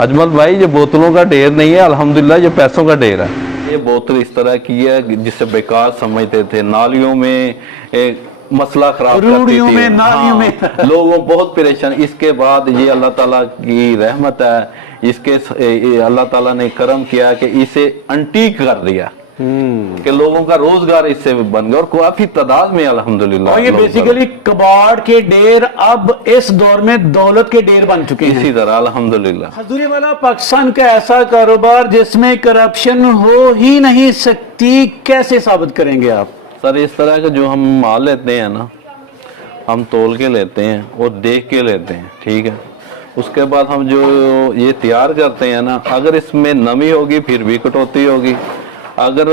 अजमल भाई ये बोतलों का ढेर नहीं है, अल्हम्दुलिल्लाह ये पैसों का ढेर है। ये बोतल इस तरह की है जिसे बेकार समझते थे, नालियों में मसला खराब करती थी, में, नालियों में लोगों बहुत परेशान। इसके बाद ये अल्लाह ताला की रहमत है, इसके अल्लाह ताला ने करम किया कि इसे अंटीक कर दिया कि लोगों का रोजगार इससे बन गया और काफी तादाद में अल्हम्दुलिल्लाह। और ये बेसिकली कबाड़ के ढेर अब इस दौर में दौलत के ढेर बन चुके हैं इसी तरह अल्हम्दुलिल्लाह। हजूरी वाला पाकिस्तान का ऐसा कारोबार जिसमें करप्शन हो ही नहीं सकती, कैसे साबित करेंगे आप? सर इस तरह का जो हम माल लेते हैं ना, हम तोल के लेते हैं और देख के लेते हैं, ठीक है। उसके बाद हम जो ये तैयार करते हैं ना, अगर इसमें नमी होगी फिर भी कटौती होगी, अगर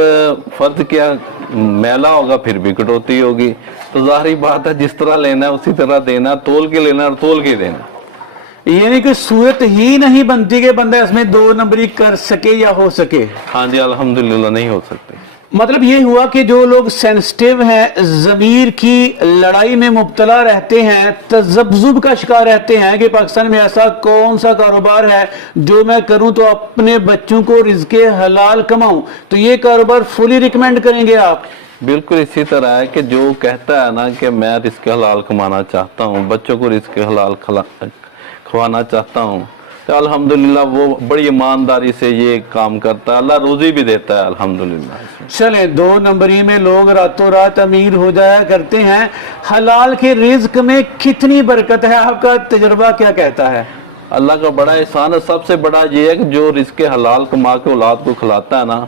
फर्ज क्या मैला होगा फिर भी कटौती होगी। तो जाहिर बात है जिस तरह लेना है उसी तरह देना, तोल के लेना और तोल के देना। यानी कि सूरत ही नहीं बनती कि बंदा इसमें 2 नंबरी कर सके या हो सके। हाँ जी अल्हम्दुलिल्लाह नहीं हो सकते। मतलब ये हुआ कि जो लोग सेंसिटिव हैं, ज़मीर की लड़ाई में मुब्तला रहते हैं, तज़ब्ज़ुब का शिकार रहते हैं कि पाकिस्तान में ऐसा कौन सा कारोबार है जो मैं करूं तो अपने बच्चों को रिज़्क़े हलाल कमाऊं, तो ये कारोबार फुली रिकमेंड करेंगे आप? बिल्कुल इसी तरह है कि जो कहता है ना कि मैं रिज़्क़े हलाल कमाना चाहता हूँ, बच्चों को रिज़्क़े हलाल खवाना चाहता हूँ, तो अल्हम्दुलिल्लाह वो बड़ी ईमानदारी से ये काम करता है, अल्लाह रोजी भी देता है अल्हम्दुलिल्लाह। चले 2 नंबरी में लोग रातों रात अमीर हो जाया करते हैं, हलाल के रिज्क में कितनी बरकत है, आपका तजर्बा क्या कहता है? अल्लाह का बड़ा एहसान है। सबसे बड़ा ये है कि जो रिज़्क़े हलाल कमा के औलाद को खिलाता है ना,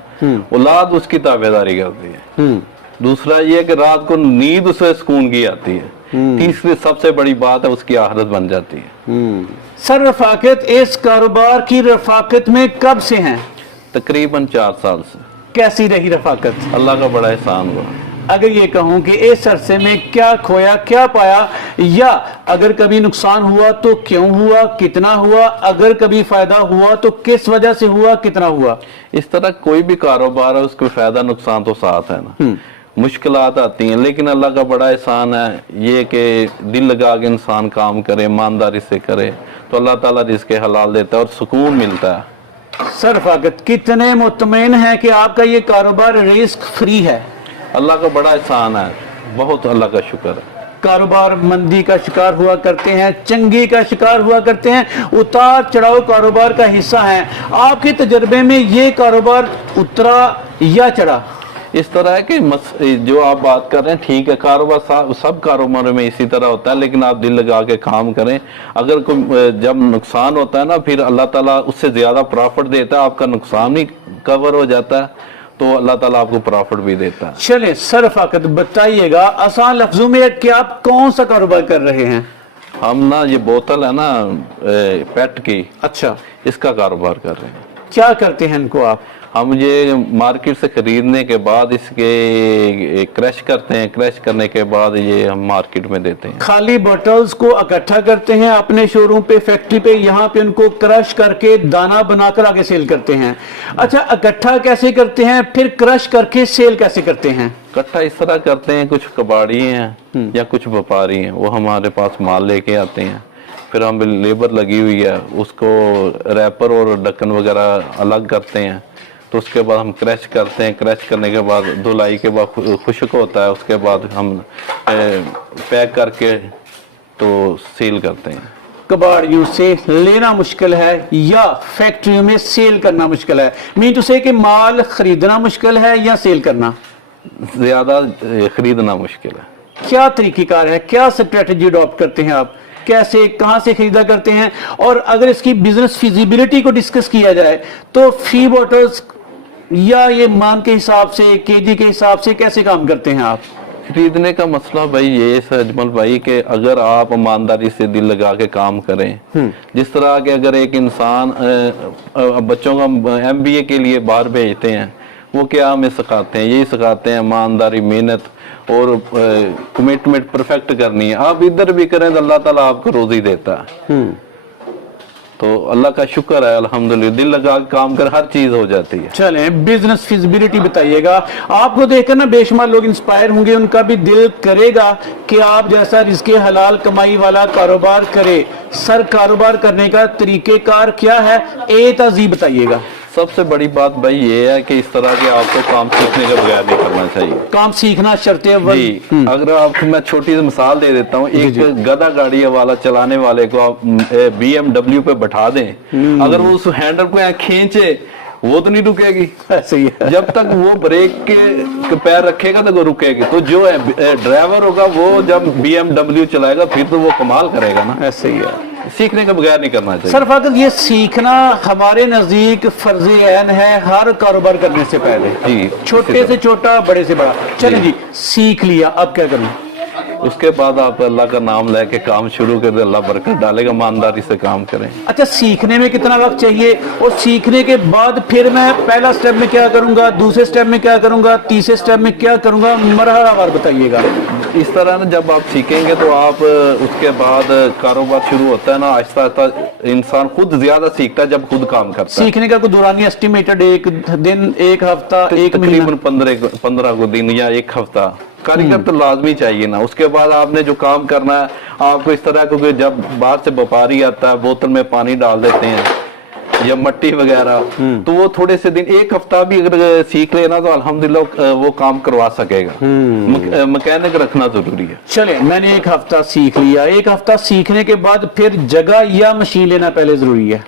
औलाद उसकी ताबेदारी करती है। दूसरा ये है कि रात को नींद उसे सुकून की आती है। तीसरी सबसे बड़ी बात है उसकी आखिरत बन जाती है। सर रफाकत इस कारोबार की रफाकत में कब से हैं? तकरीबन 4 साल से। कैसी रही रफाकत? अल्लाह का बड़ा एहसान हुआ। अगर ये कहूं कि इस अरसे में क्या खोया क्या पाया, या अगर कभी नुकसान हुआ तो क्यों हुआ, कितना हुआ, अगर कभी फायदा हुआ तो किस वजह से हुआ, कितना हुआ? इस तरह कोई भी कारोबार है उसको फायदा नुकसान तो साथ है ना, मुश्किलात आती हैं, लेकिन अल्लाह का बड़ा एहसान है ये कि दिल लगा के इंसान काम करे, ईमानदारी से करे, तो अल्लाह ताला रिज़्क़े हलाल देता है और सुकून मिलता है। सर रफाकत कितने मुतमईन है कि आपका ये कारोबार रिस्क फ्री है? अल्लाह का बड़ा एहसान है, बहुत अल्लाह का शुक्र है। कारोबार मंदी का शिकार हुआ करते हैं, चंगी का शिकार हुआ करते हैं, उतार चढ़ाव कारोबार का हिस्सा है। आपके तजर्बे में ये कारोबार उतरा या चढ़ा? इस तरह है कि जो आप बात कर रहे हैं ठीक है, कारोबार सब कारोबारों में इसी तरह होता है, लेकिन आप दिल लगा के काम करें। अगर कोई जब नुकसान होता है ना, फिर अल्लाह ताला उससे ज्यादा प्रॉफिट देता है, आपका नुकसान ही कवर हो जाता है, तो अल्लाह ताला आपको प्रॉफिट भी देता है। चले सर रफाकत बताइएगा आसान लफ्जों में कि आप कौन सा कारोबार कर रहे हैं? हम ना ये बोतल है ना पेट की, अच्छा, इसका कारोबार कर रहे हैं। क्या करते हैं इनको आप? हम ये मार्केट से खरीदने के बाद इसके क्रश करते हैं, क्रश करने के बाद ये हम मार्केट में देते हैं। खाली बॉटल्स को इकट्ठा करते हैं अपने शोरूम पे, फैक्ट्री पे, यहाँ पे उनको क्रश करके दाना बनाकर आगे सेल करते हैं। अच्छा, इकट्ठा कैसे करते हैं, फिर क्रश करके सेल कैसे करते हैं? इकट्ठा इस तरह करते हैं, कुछ कबाड़ी हैं या कुछ व्यापारी हैं, वो हमारे पास माल लेके आते हैं, फिर हम लेबर लगी हुई है, उसको रैपर और ढक्कन वगैरह अलग करते हैं, तो उसके बाद हम क्रश करते हैं। क्रश करने के बाद धुलाई के बाद खुश्क होता है, उसके बाद हम पैक करके तो सील करते हैं। कबाड़ियों से लेना मुश्किल है या फैक्ट्रियों में सेल करना मुश्किल है? मीन टू से कि माल खरीदना मुश्किल है या सेल करना? ज्यादा खरीदना मुश्किल है। क्या तरीक़ेकार है, क्या स्ट्रेटजी अडॉप्ट करते हैं आप, कैसे कहां से खरीदा करते हैं? और अगर इसकी बिजनेस फिजिबिलिटी को डिस्कस किया जाए तो फी बॉटल्स या ये मान के हिसाब से, केजी के हिसाब से कैसे काम करते हैं आप? खरीदने का मसला भाई ये है अजमल भाई कि अगर आप ईमानदारी से दिल लगा के काम करें, जिस तरह के अगर एक इंसान बच्चों का MBA के लिए बाहर भेजते हैं, वो क्या हमें सिखाते हैं, यही सिखाते हैं ईमानदारी, मेहनत और कमिटमेंट परफेक्ट करनी है। आप इधर भी करें तो अल्लाह ताला आपको रोजी देता है। तो अल्लाह का शुक्र है, अल्हम्दुलिल्लाह, दिल लगा के काम कर हर चीज हो जाती है। चलें, बिजनेस फिजिबिलिटी बताइएगा। आपको देखकर ना बेशुमार लोग इंस्पायर होंगे, उनका भी दिल करेगा कि आप जैसा रिज़्क़े हलाल कमाई वाला कारोबार करे। सर, कारोबार करने का तरीक़ेकार क्या है, ए ताज़ी बताइएगा। सबसे बड़ी बात भाई ये है कि इस तरह के आपको काम सीखने के बगैर नहीं करना चाहिए। काम सीखना शर्ते अव्वल। जी, अगर आपको मैं छोटी सी मिसाल दे देता हूँ, एक गधा गाड़ी वाला चलाने वाले को आप BMW पे बैठा दें, अगर वो उस हैंडल को यहाँ खींचे, वो तो नहीं रुकेगी। सही है। जब तक वो ब्रेक के पैर रखेगा तो वो रुकेगी। तो जो ड्राइवर होगा वो जब BMW चलाएगा फिर तो वो कमाल करेगा ना। ऐसे ही है, सीखने के बगैर नहीं करना चाहिए। सर फाकत ये सीखना हमारे नजदीक फर्ज ऐन है हर कारोबार करने से पहले। जी, छोटे से छोटा, बड़े से बड़ा। चलें जी, सीख लिया, अब क्या करना? उसके बाद आप अल्लाह का नाम लेके काम शुरू कर दे, अल्लाह बरकत डालेगा, ईमानदारी से काम करें। अच्छा, सीखने में कितना वक्त चाहिए, और सीखने के बाद फिर मैं पहला स्टेप में क्या करूंगा, दूसरे स्टेप में क्या करूंगा, तीसरे स्टेप में क्या करूंगा, मरहलावार बताइएगा। इस तरह ना जब आप सीखेंगे तो आप उसके बाद कारोबार शुरू होता है ना, आहिस्ता आहिस्ता इंसान खुद ज्यादा सीखता है जब खुद काम करता है। सीखने का कोई दौरानी एस्टिमेटेड, एक दिन, एक हफ्ता, एक तकरीबन 15 को दिन या एक हफ्ता। कारीगर तो लाजमी चाहिए ना। उसके बाद आपने जो काम करना है, आपको इस तरह, क्योंकि जब बाहर से व्यापारी आता है, बोतल में पानी डाल देते हैं या मट्टी वगैरह, तो वो थोड़े से दिन, एक हफ्ता भी अगर सीख लेना तो अल्हम्दुलिल्लाह वो काम करवा सकेगा। मैकेनिक रखना जरूरी है। चले, मैंने एक हफ्ता सीख लिया। एक हफ्ता सीखने के बाद फिर जगह या मशीन लेना पहले जरूरी है?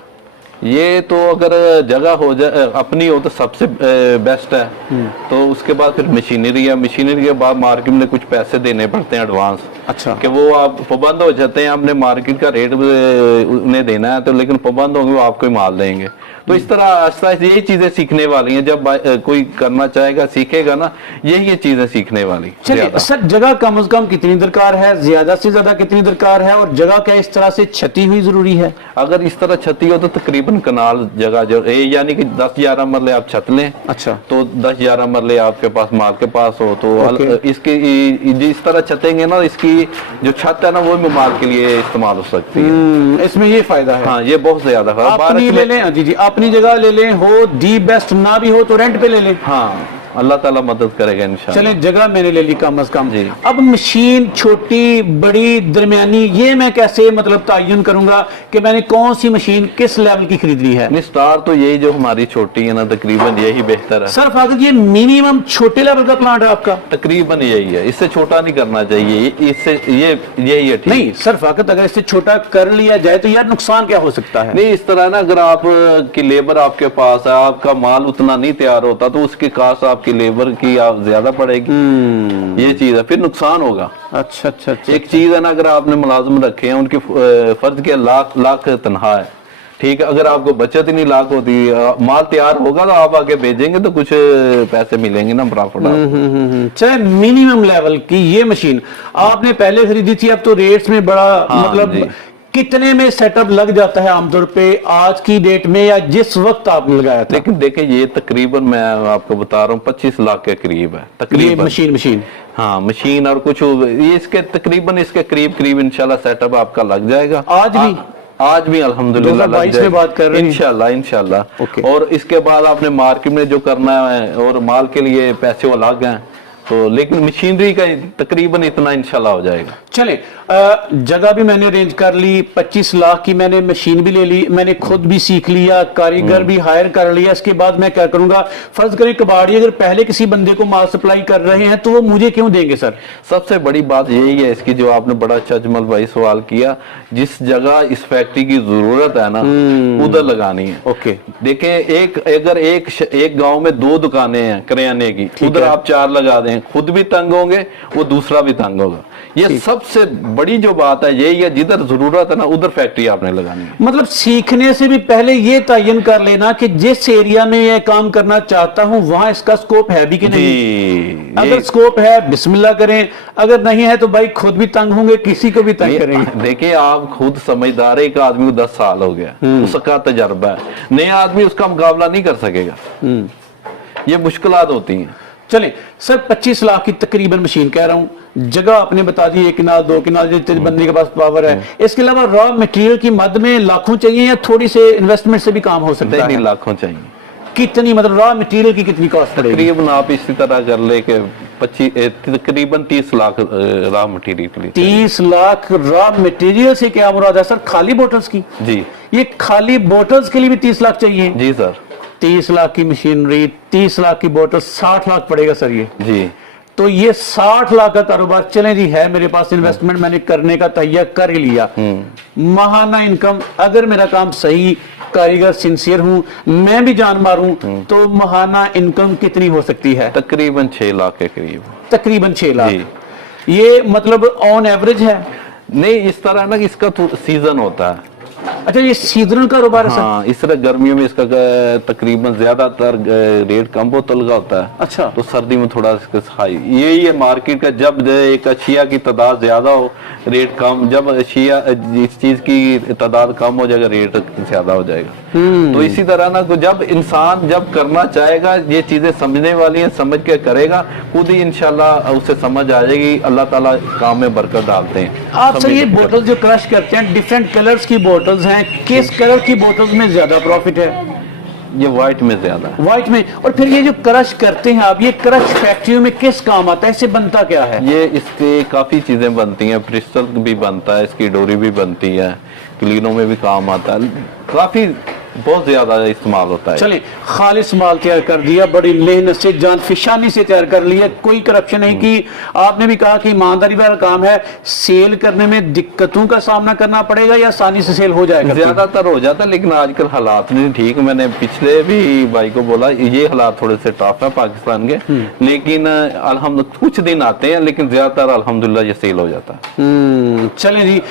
ये तो अगर जगह हो जाए अपनी हो तो सबसे बेस्ट है। तो उसके बाद फिर मशीनरी है। मशीनरी के बाद मार्केट में कुछ पैसे देने पड़ते हैं एडवांस। अच्छा, कि वो आप पाबंद हो जाते हैं, आपने मार्केट का रेट उन्हें देना है, तो लेकिन पाबंद होंगे वो आपको ही माल देंगे। तो इस तरह आस्ता आस्ता यही चीजें सीखने वाली हैं। जब कोई करना चाहेगा, सीखेगा ना, यही ये चीजें सीखने वाली। चलिए सर, जगह कम से कम कितनी दरकार है, ज्यादा से ज्यादा कितनी दरकार है, और जगह क्या इस तरह से छती हुई जरूरी है? अगर इस तरह छती हो तो तकरीबन कनाल जगह जो यानी कि 10-11 मरले आप छत लें। अच्छा, तो 10-11 मरले आपके पास माल के पास हो तो इसकी जिस तरह छतेंगे ना, इसकी जो छत है ना वो भी माल के लिए इस्तेमाल हो सकती है। इसमें ये फायदा है। हाँ, ये बहुत ज्यादा है। अपनी ले लें, जी जी, अपनी जगह ले लें, हो दी बेस्ट, ना भी हो तो रेंट पे ले लें। हाँ, अल्लाह ताला मदद करेगा इंशाल्लाह। चलें, जगह मैंने ले ली कम से कम। जी। अब मशीन छोटी, बड़ी, दरमियानी, ये मैं कैसे मतलब तायुन करूंगा कि मैंने कौन सी मशीन किस लेवल की खरीदनी है? नहीं, स्टार तो यही जो हमारी छोटी है ना, तकरीबन यही बेहतर है। सर फाकत ये मिनिमम छोटे लेवल का प्लांट है आपका? तकरीबन यही है, इससे छोटा नहीं करना चाहिए। इससे यही है। ठीक नहीं सर फाकत, अगर इससे छोटा कर लिया जाए तो यार नुकसान क्या हो सकता है? नहीं, इस तरह ना, अगर आप की लेबर आपके पास है, आपका माल उतना नहीं तैयार होता, तो उसकी कास्ट आपकी लेबर की आप ज्यादा पड़ेगी। ये चीज है, फिर नुकसान होगा। अच्छा अच्छा अच्छा। एक चीज है ना, अगर आपने मुलाजिम रखे हैं, उनकी फर्ज के लाख तनख्वाह है, ठीक है, अगर आपको बचत ही नहीं लाख होती, माल तैयार होगा तो आप आगे भेजेंगे तो कुछ पैसे मिलेंगे ना, प्रॉफिट। चाहे मिनिमम लेवल की ये मशीन आपने पहले खरीदी थी, अब तो रेट्स में बड़ा मतलब कितने में सेटअप लग जाता है आमतौर पे आज की डेट में, या जिस वक्त आपने लगाया था? लेकिन देखिए, ये तकरीबन मैं आपको बता रहा हूँ 25 लाख के करीब है तकरीबन। मशीन हाँ, मशीन और कुछ ये इसके तकरीबन इसके करीब इंशाल्लाह सेटअप आपका लग जाएगा। आज भी अल्हम्दुलिल्लाह लग जाएगा, बात कर रहे हैं इंशाल्लाह। और इसके बाद आपने मार्केट में जो करना है, और माल के लिए पैसे अलग हैं, तो लेकिन मशीनरी का तकरीबन इतना इंशाल्लाह हो जाएगा। चले, जगह भी मैंने अरेंज कर ली, 25 लाख की मैंने मशीन भी ले ली, मैंने खुद भी सीख लिया, कारीगर भी हायर कर लिया। इसके बाद मैं क्या करूंगा? फर्ज करें कबाड़ी अगर पहले किसी बंदे को माल सप्लाई कर रहे हैं तो वो मुझे क्यों देंगे सर? सबसे बड़ी बात यही है इसकी, जो आपने बड़ा अच्छा अजमल भाई सवाल किया, जिस जगह इस फैक्ट्री की जरूरत है ना, उधर लगानी है। ओके, देखें, अगर एक गांव में 2 दुकानें हैं किराने की, उधर आप 4 लगा दें, खुद भी तंग होंगे, वो दूसरा भी तंग होगा। ये सबसे बड़ी जो बात है यही है, जिधर जरूरत है ना उधर फैक्ट्री आपने लगानी है। मतलब सीखने से भी पहले ये तयन कर लेना कि जिस एरिया में ये काम करना चाहता हूं वहां इसका स्कोप है भी कि नहीं। अगर स्कोप है बिस्मिल्लाह करें, अगर नहीं है तो भाई खुद भी तंग होंगे, किसी को भी तंग करेंगे। देखिए, आप खुद समझदार है, एक आदमी को 10 साल हो गया, उसका तजर्बा है, नया आदमी उसका मुकाबला नहीं कर सकेगा। ये मुश्किलात होती हैं। चलें सर, 25 लाख की तकरीबन मशीन कह रहा हूं, जगह आपने बता दी, 1 कनाल 2 कनाल जितने बंदे के पास पावर है। इसके अलावा रॉ मटेरियल की मद में लाखों चाहिए या थोड़ी से इन्वेस्टमेंट से भी काम हो सकता है? लाखों चाहिए। कितनी, मतलब रॉ मटेरियल की कितनी कॉस्ट पड़ेगी? तकरीबन आप इसी तरह कर ले कि तकरीबन 30 लाख रॉ मटेरियल के लिए। 30 लाख रॉ मटेरियल से क्या मुराद है सर? खाली बोटल्स की? जी ये खाली बोटल्स के लिए भी 30 लाख चाहिए? जी सर। 30 लाख की मशीनरी, 30 लाख की बोतल, 60 लाख पड़ेगा सर ये। जी तो ये 60 लाख का कारोबार चले जी है मेरे पास, इन्वेस्टमेंट मैंने करने का तैयार कर ही लिया। माहाना इनकम, अगर मेरा काम सही, कारीगर सिंसियर हूं, मैं भी जान मारूं, तो माहाना इनकम कितनी हो सकती है? तकरीबन 6 लाख के करीब। तकरीबन 6 लाख। जी। ये मतलब ऑन एवरेज है? नहीं, इस तरह ना कि इसका तो सीजन होता है। अच्छा, ये सीजनल कारोबार है सर? हाँ, इस तरह गर्मियों में इसका तकरीबन ज्यादातर रेट कम बोतल का होता है। अच्छा। तो सर्दी में थोड़ा हाई। यही है मार्केट का, जब एक अशिया की तादाद ज्यादा हो रेट कम, जब अशिया इस चीज की तादाद कम हो जाएगा रेट ज्यादा हो जाएगा। तो इसी तरह ना जब इंसान जब करना चाहेगा, ये चीजें समझने वाली हैं, समझ के करेगा, खुद ही इंशाल्लाह उसे समझ आ जाएगी। अल्लाह ताला काम में बरकत डालते हैं। आप सर ये बोतल जो क्रश करते हैं, डिफरेंट कलर्स की बोतल्स हैं, किस कलर की बोतल्स में ज्यादा प्रॉफिट है? ये व्हाइट में ज्यादा है। व्हाइट में। और फिर ये जो क्रश करते हैं आप, ये क्रश फैक्ट्रियों में किस काम आता है? इससे बनता क्या है? ये इसके काफी चीजें बनती हैं, क्रिस्टल भी बनता है, इसकी डोरी भी बनती है, क्लीनों में भी काम आता है, काफी बहुत ज्यादा इस्तेमाल होता है। चले, खालिस माल तैयार कर दिया, बड़ी मेहनत से, जान फिशानी से तैयार कर लिया, कोई करप्शन नहीं की। आपने भी कहा कि ईमानदारी वाला काम है, सेल करने में दिक्कतों का सामना करना पड़ेगा या आसानी से सेल हो जाएगा? ज्यादातर हो जाता है, लेकिन आजकल हालात नहीं ठीक। मैंने पिछले भी भाई को बोला ये हालात थोड़े से टफ है पाकिस्तान के, लेकिन अल्हम्दुलिल्लाह कुछ दिन आते हैं, लेकिन ज्यादातर अल्हम्दुलिल्लाह ये सेल हो जाता है। चले जी।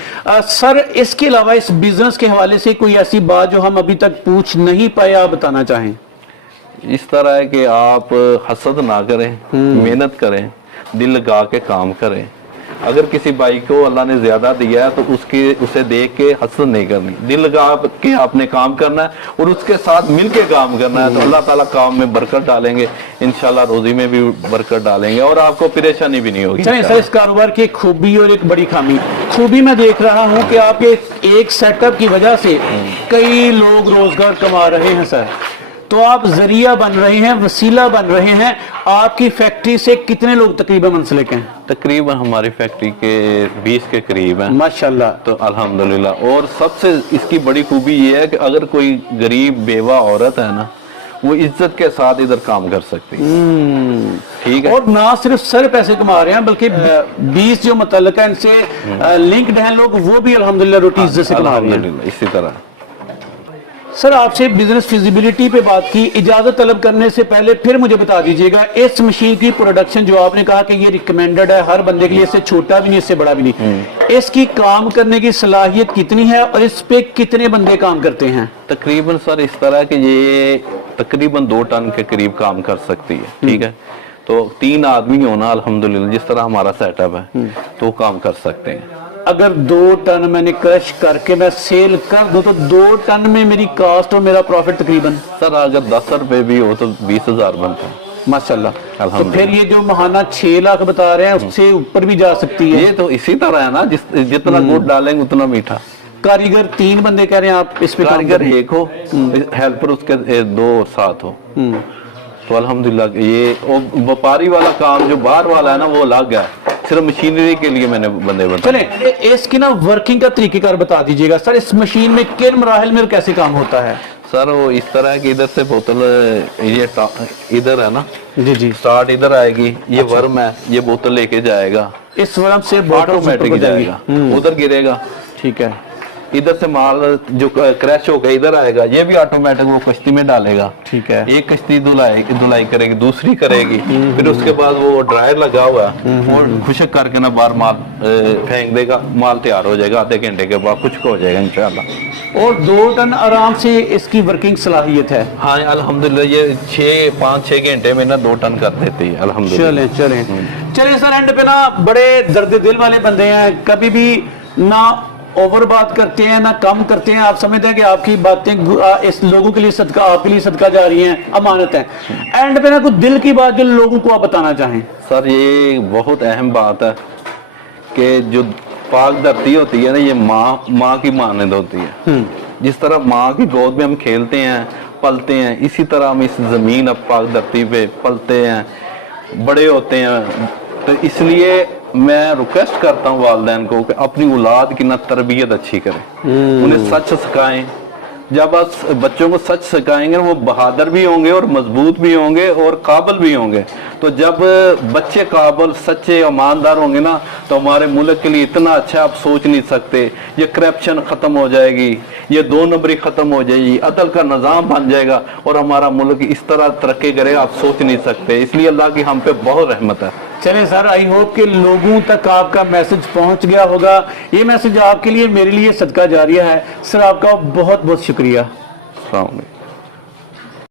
सर इसके अलावा इस बिजनेस के हवाले से कोई ऐसी बात जो हम अभी तक पूछ नहीं पाए, आप बताना चाहें? इस तरह है कि आप हसद ना करें, मेहनत करें, दिल लगा के काम करें। अगर किसी भाई को अल्लाह ने ज्यादा दिया है तो उसे देख के हसद नहीं करनी, दिल लगा के आपने काम करना है और उसके साथ मिल के काम करना है, तो अल्लाह ताला काम में बरकत डालेंगे, इंशाल्लाह रोजी में भी बरकत डालेंगे और आपको परेशानी भी नहीं होगी। चलिए सर, इस कारोबार की एक खूबी और एक बड़ी खामी। खूबी मैं देख रहा हूँ कि आपके एक सेटअप की वजह से कई लोग रोजगार कमा रहे हैं सर, तो आप जरिया बन रहे हैं, वसीला बन रहे हैं। आपकी फैक्ट्री से कितने लोग तकरीबन मुंसलिक हैं? तकरीबन हमारी फैक्ट्री के 20 के करीब हैं माशाल्लाह। तो अल्हम्दुलिल्लाह। और सबसे इसकी बड़ी खूबी ये है कि अगर कोई गरीब बेवा औरत है ना, वो इज्जत के साथ इधर काम कर सकती है। ठीक है। और ना सिर्फ सर पैसे कमा रहे हैं, बल्कि 20 जो मुतल्लिक है इनसे लिंक्ड हैं लोग, वो भी अल्हम्दुलिल्लाह रोटी इज्जत से कमा रहे हैं। इसी तरह सर आपसे बिजनेस फिजिबिलिटी पे बात की, इजाजत तलब करने से पहले फिर मुझे बता दीजिएगा, इस मशीन की प्रोडक्शन जो आपने कहा कि ये रिकमेंडेड है हर बंदे के लिए, इससे छोटा भी नहीं इससे बड़ा भी नहीं, इसकी काम करने की सलाहियत कितनी है और इस पे कितने बंदे काम करते हैं? तकरीबन सर इस तरह के ये तकरीबन 2 टन के करीब काम कर सकती है। ठीक है, तो 3 आदमी होना अल्हम्दुलिल्लाह जिस तरह हमारा सेटअप है तो काम कर सकते हैं। अगर 2 टन मैंने क्रश करके मैं सेल कर दूं तो 2 टन में मेरी कॉस्ट और मेरा प्रॉफिट तकरीबन सर अगर 10 रुपए भी हो तो 20,000 बनता है माशाल्लाह। तो फिर ये जो महाना 6 लाख बता रहे हैं उससे ऊपर भी जा सकती है। ये तो इसी तरह है ना, जितना गुड़ डालेंगे उतना मीठा। कारीगर 3 बंदे कह रहे हैं आप इस पे? कारीगर 1 हो, हेल्पर उसके 2 और 7 हो, तो अल्हम्दुलिल्लाह। ये व्यापारी वाला काम जो बाहर वाला है ना वो अलग है, सिर्फ मशीनरी के लिए मैंने बंदे बनाए। चले इसकी ना वर्किंग का तरीकेकार बता दीजिएगा सर, इस मशीन में किन मराहल में कैसे काम होता है? सर वो इस तरह है कि इधर से बोतल ये इधर है ना जी जी, स्टार्ट इधर आएगी, ये वर्म है, ये बोतल लेके जाएगा, इस वर्म से ऑटोमेटिक जाएगा, उधर गिरेगा। ठीक है, इधर से माल जो क्रैश हो गया इधर आएगा, ये भी ऑटोमेटिक वो कश्ती में डालेगा। ठीक है, एक कश्ती धुलाई करेगी, दूसरी करेगी, फिर उसके बाद वो ड्रायर लगा हुआ वो खुशक करके ना बाहर माल फेंक देगा, माल तैयार हो जाएगा, आधे घंटे के बाद खुश्क हो जाएगा इंशाल्लाह। और 2 टन आराम से इसकी वर्किंग सलाहियत है? हाँ अल्हम्दुलिल्लाह, ये 5-6 घंटे में ना 2 टन कर देती है अल्हम्दुलिल्लाह। चले सर, एंड पे ना बड़े दर्द दिल वाले बंदे हैं, कभी भी ना ओवर बात करते हैं ना कम करते हैं। आप समझते हैं कि आपकी बातें इस लोगों के लिए सदका, आपके लिए सदका जा रही हैं, अमानत है। एंड पे ना कुछ दिल की बात जो लोगों को आप बताना चाहें? सर ये बहुत अहम बात है, کہ جو پاک دھرتی ہوتی ہے نا یہ ماں کی مانند ہوتی ہے. جس طرح ماں کی گود میں ہم کھیلتے ہیں پلتے ہیں اسی طرح ہم اس زمین اب پاک دھرتی پہ پلتے ہیں بڑے ہوتے ہیں. تو اس لیے میں ریکویسٹ کرتا ہوں والدین کو کہ اپنی اولاد کی نہ تربیت اچھی کریں, انہیں سچ سکھائیں. جب آپ بچوں کو سچ سکھائیں گے وہ بہادر بھی ہوں گے اور مضبوط بھی ہوں گے اور قابل بھی ہوں گے. تو جب بچے قابل سچے ایماندار ہوں گے نا تو ہمارے ملک کے لیے اتنا اچھا آپ سوچ نہیں سکتے. یہ کرپشن ختم ہو جائے گی, یہ 2 نمبری ختم ہو جائے گی, عدل کا نظام بن جائے گا اور ہمارا ملک اس طرح ترقی کرے آپ سوچ نہیں سکتے. اس لیے اللہ کی ہم پہ بہت رحمت ہے. چلیں سر, آئی ہوپ کہ لوگوں تک آپ کا میسج پہنچ گیا ہوگا. یہ میسج آپ کے لیے میرے لیے صدقہ جاریہ ہے. سر آپ کا بہت بہت شکریہ. السلام علیکم.